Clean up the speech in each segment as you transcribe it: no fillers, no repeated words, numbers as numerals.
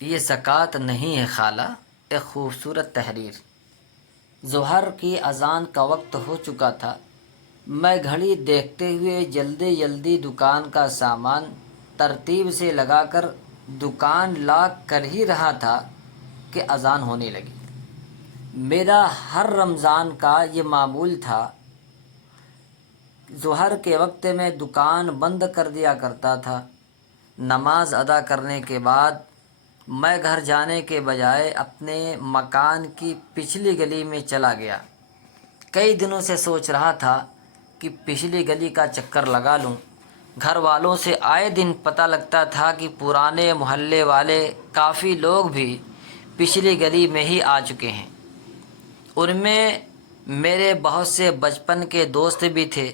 یہ زکوٰۃ نہیں ہے خالہ، ایک خوبصورت تحریر۔ ظہر کی اذان کا وقت ہو چکا تھا۔ میں گھڑی دیکھتے ہوئے جلدی جلدی دکان کا سامان ترتیب سے لگا کر دکان لاک کر ہی رہا تھا کہ اذان ہونے لگی۔ میرا ہر رمضان کا یہ معمول تھا۔ ظہر کے وقت میں دکان بند کر دیا کرتا تھا۔ نماز ادا کرنے کے بعد میں گھر جانے کے بجائے اپنے مکان کی پچھلی گلی میں چلا گیا۔ کئی دنوں سے سوچ رہا تھا کہ پچھلی گلی کا چکر لگا لوں۔ گھر والوں سے آئے دن پتہ لگتا تھا کہ پرانے محلے والے کافی لوگ بھی پچھلی گلی میں ہی آ چکے ہیں۔ ان میں میرے بہت سے بچپن کے دوست بھی تھے۔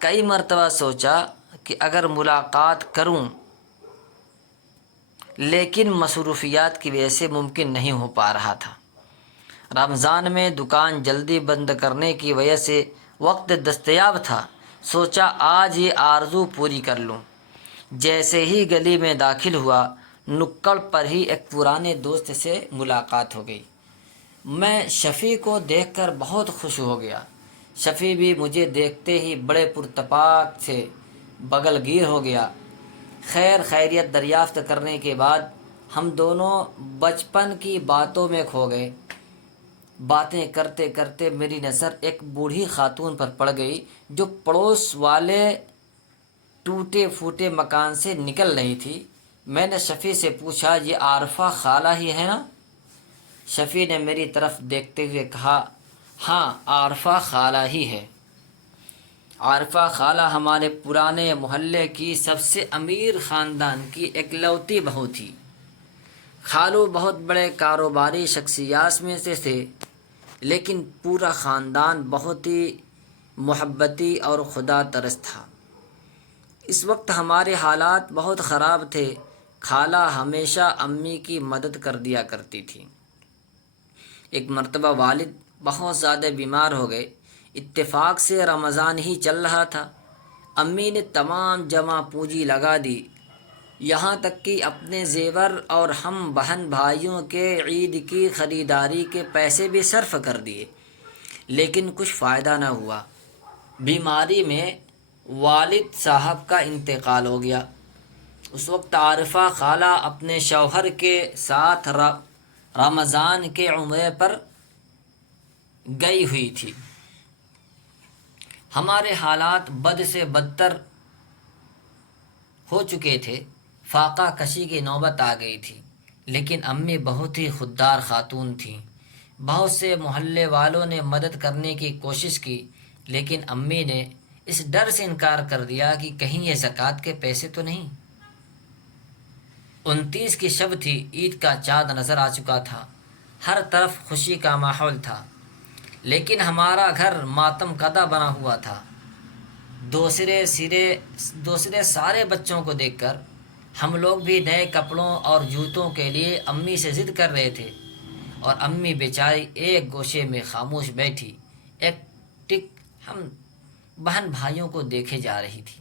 کئی مرتبہ سوچا کہ اگر ملاقات کروں، لیکن مصروفیات کی وجہ سے ممکن نہیں ہو پا رہا تھا۔ رمضان میں دکان جلدی بند کرنے کی وجہ سے وقت دستیاب تھا۔ سوچا آج یہ آرزو پوری کر لوں۔ جیسے ہی گلی میں داخل ہوا، نکڑ پر ہی ایک پرانے دوست سے ملاقات ہو گئی۔ میں شفیع کو دیکھ کر بہت خوش ہو گیا۔ شفیع بھی مجھے دیکھتے ہی بڑے پرتپاک سے بغل گیر ہو گیا۔ خیر خیریت دریافت کرنے کے بعد ہم دونوں بچپن کی باتوں میں کھو گئے۔ باتیں کرتے کرتے میری نظر ایک بوڑھی خاتون پر پڑ گئی جو پڑوس والے ٹوٹے پھوٹے مکان سے نکل رہی تھی۔ میں نے شفیع سے پوچھا، یہ عارفہ خالہ ہی ہے نا؟ شفیع نے میری طرف دیکھتے ہوئے کہا، ہاں عارفہ خالہ ہی ہے۔ عارفہ خالہ ہمارے پرانے محلے کی سب سے امیر خاندان کی اکلوتی بہو تھی۔ خالو بہت بڑے کاروباری شخصیات میں سے تھے، لیکن پورا خاندان بہت ہی محبتی اور خدا ترس تھا۔ اس وقت ہمارے حالات بہت خراب تھے۔ خالہ ہمیشہ امی کی مدد کر دیا کرتی تھی۔ ایک مرتبہ والد بہت زیادہ بیمار ہو گئے۔ اتفاق سے رمضان ہی چل رہا تھا۔ امی نے تمام جمع پونجی لگا دی، یہاں تک کہ اپنے زیور اور ہم بہن بھائیوں کے عید کی خریداری کے پیسے بھی صرف کر دیے، لیکن کچھ فائدہ نہ ہوا۔ بیماری میں والد صاحب کا انتقال ہو گیا۔ اس وقت عارفہ خالہ اپنے شوہر کے ساتھ رمضان کے عمرے پر گئی ہوئی تھی۔ ہمارے حالات بد سے بدتر ہو چکے تھے۔ فاقہ کشی کی نوبت آ گئی تھی، لیکن امی بہت ہی خوددار خاتون تھیں۔ بہت سے محلے والوں نے مدد کرنے کی کوشش کی، لیکن امی نے اس ڈر سے انکار کر دیا کہ کہیں یہ زکوٰۃ کے پیسے تو نہیں۔ 29 کی شب تھی، عید کا چاند نظر آ چکا تھا، ہر طرف خوشی کا ماحول تھا، لیکن ہمارا گھر ماتم کدہ بنا ہوا تھا۔ دوسرے سارے بچوں کو دیکھ کر ہم لوگ بھی نئے کپڑوں اور جوتوں کے لیے امی سے ضد کر رہے تھے، اور امی بیچاری ایک گوشے میں خاموش بیٹھی ایک ٹک ہم بہن بھائیوں کو دیکھے جا رہی تھی۔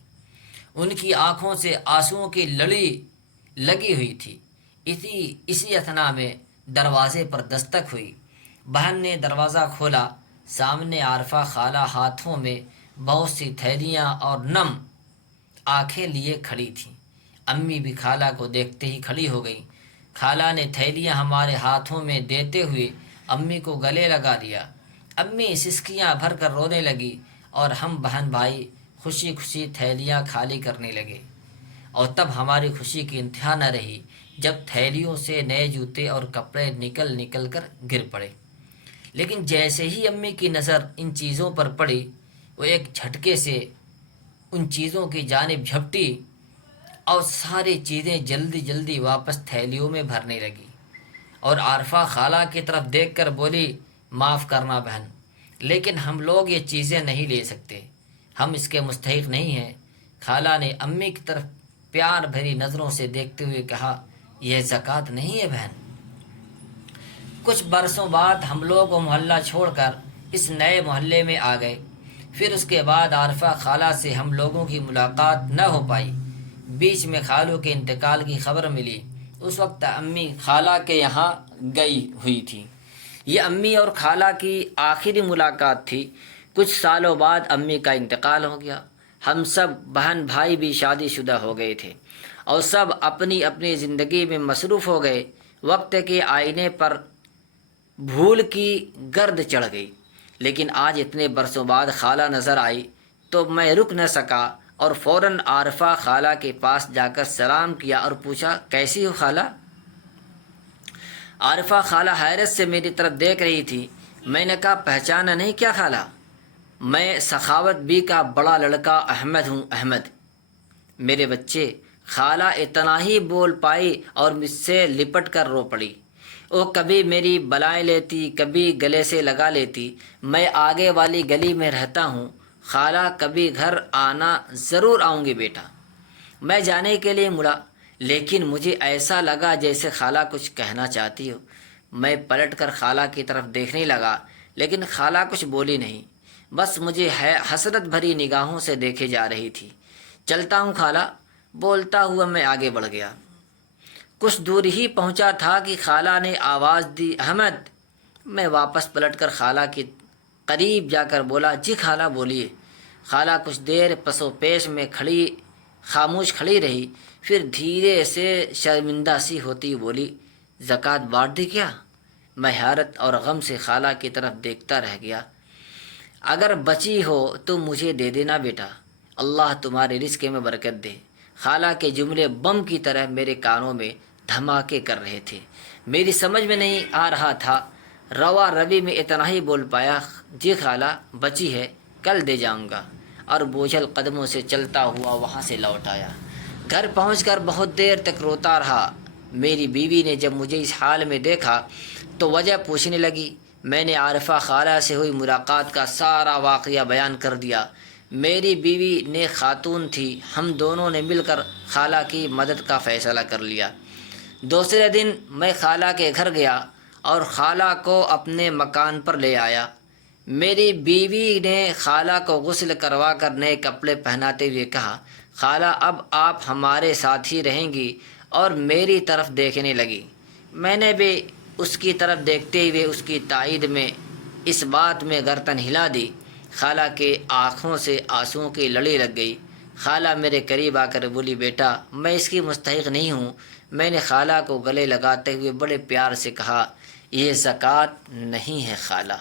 ان کی آنکھوں سے آنسوؤں کی لڑی لگی ہوئی تھی۔ اسی اثنا میں دروازے پر دستک ہوئی۔ بہن نے دروازہ کھولا۔ سامنے عارفہ خالہ ہاتھوں میں بہت سی تھیلیاں اور نم آنکھیں لیے کھڑی تھیں۔ امی بھی خالہ کو دیکھتے ہی کھڑی ہو گئی۔ خالہ نے تھیلیاں ہمارے ہاتھوں میں دیتے ہوئے امی کو گلے لگا لیا۔ امی سسکیاں بھر کر رونے لگی اور ہم بہن بھائی خوشی خوشی تھیلیاں خالی کرنے لگے، اور تب ہماری خوشی کی انتہا نہ رہی جب تھیلیوں سے نئے جوتے اور کپڑے نکل کر گر پڑے۔ لیکن جیسے ہی امی کی نظر ان چیزوں پر پڑی، وہ ایک جھٹکے سے ان چیزوں کی جانب جھپٹی اور ساری چیزیں جلدی جلدی واپس تھیلیوں میں بھرنے لگی، اور عارفہ خالہ کی طرف دیکھ کر بولی، معاف کرنا بہن، لیکن ہم لوگ یہ چیزیں نہیں لے سکتے، ہم اس کے مستحق نہیں ہیں۔ خالہ نے امی کی طرف پیار بھری نظروں سے دیکھتے ہوئے کہا، یہ زکوٰۃ نہیں ہے بہن۔ کچھ برسوں بعد ہم لوگ وہ محلہ چھوڑ کر اس نئے محلے میں آ گئے۔ پھر اس کے بعد عارفہ خالہ سے ہم لوگوں کی ملاقات نہ ہو پائی۔ بیچ میں خالو کے انتقال کی خبر ملی۔ اس وقت امی خالہ کے یہاں گئی ہوئی تھی۔ یہ امی اور خالہ کی آخری ملاقات تھی۔ کچھ سالوں بعد امی کا انتقال ہو گیا۔ ہم سب بہن بھائی بھی شادی شدہ ہو گئے تھے اور سب اپنی اپنی زندگی میں مصروف ہو گئے۔ وقت کے آئینے پر بھول کی گرد چڑھ گئی، لیکن آج اتنے برسوں بعد خالہ نظر آئی تو میں رک نہ سکا اور فوراً عارفہ خالہ کے پاس جا کر سلام کیا اور پوچھا، کیسی ہو خالہ؟ عارفہ خالہ حیرت سے میری طرف دیکھ رہی تھی۔ میں نے کہا، پہچانا نہیں کیا خالہ؟ میں سخاوت بی کا بڑا لڑکا احمد ہوں، احمد۔ میرے بچے، خالہ اتنا ہی بول پائی اور مجھ سے لپٹ کر رو پڑی۔ وہ کبھی میری بلائیں لیتی، کبھی گلے سے لگا لیتی۔ میں آگے والی گلی میں رہتا ہوں، خالہ کبھی گھر آنا، ضرور آؤں گی بیٹا۔ میں جانے کے لیے مڑا، لیکن مجھے ایسا لگا جیسے خالہ کچھ کہنا چاہتی ہو۔ میں پلٹ کر خالہ کی طرف دیکھنے لگا، لیکن خالہ کچھ بولی نہیں، بس مجھے حسرت بھری نگاہوں سے دیکھے جا رہی تھی۔ چلتا ہوں خالہ، بولتا ہوا میں آگے بڑھ گیا۔ کچھ دور ہی پہنچا تھا کہ خالہ نے آواز دی، احمد۔ میں واپس پلٹ کر خالہ کے قریب جا کر بولا، جی خالہ بولیے۔ خالہ کچھ دیر پس و پیش میں خاموش کھڑی رہی، پھر دھیرے سے شرمندہ سی ہوتی بولی، زکوٰۃ بانٹ دی کیا؟ میں حیرت اور غم سے خالہ کی طرف دیکھتا رہ گیا۔ اگر بچی ہو تو مجھے دے دینا بیٹا، اللہ تمہارے رزق میں برکت دے۔ خالہ کے جملے بم کی طرح میرے کانوں میں دھماکے کر رہے تھے۔ میری سمجھ میں نہیں آ رہا تھا، روا روی میں اتنا ہی بول پایا، جی خالہ بچی ہے، کل دے جاؤں گا، اور بوجھل قدموں سے چلتا ہوا وہاں سے لوٹ آیا۔ گھر پہنچ کر بہت دیر تک روتا رہا۔ میری بیوی نے جب مجھے اس حال میں دیکھا تو وجہ پوچھنے لگی۔ میں نے عارفہ خالہ سے ہوئی ملاقات کا سارا واقعہ بیان کر دیا۔ میری بیوی نیک خاتون تھی، ہم دونوں نے مل کر خالہ کی مدد کا فیصلہ کر لیا۔ دوسرے دن میں خالہ کے گھر گیا اور خالہ کو اپنے مکان پر لے آیا۔ میری بیوی نے خالہ کو غسل کروا کر نئے کپڑے پہناتے ہوئے کہا، خالہ اب آپ ہمارے ساتھ ہی رہیں گی، اور میری طرف دیکھنے لگی۔ میں نے بھی اس کی طرف دیکھتے ہوئے اس کی تائید میں اس بات میں گردن ہلا دی۔ خالہ کے آنکھوں سے آنسوؤں کی لڑی لگ گئی۔ خالہ میرے قریب آ کر بولی، بیٹا میں اس کی مستحق نہیں ہوں۔ میں نے خالہ کو گلے لگاتے ہوئے بڑے پیار سے کہا، یہ زکوٰۃ نہیں ہے خالہ۔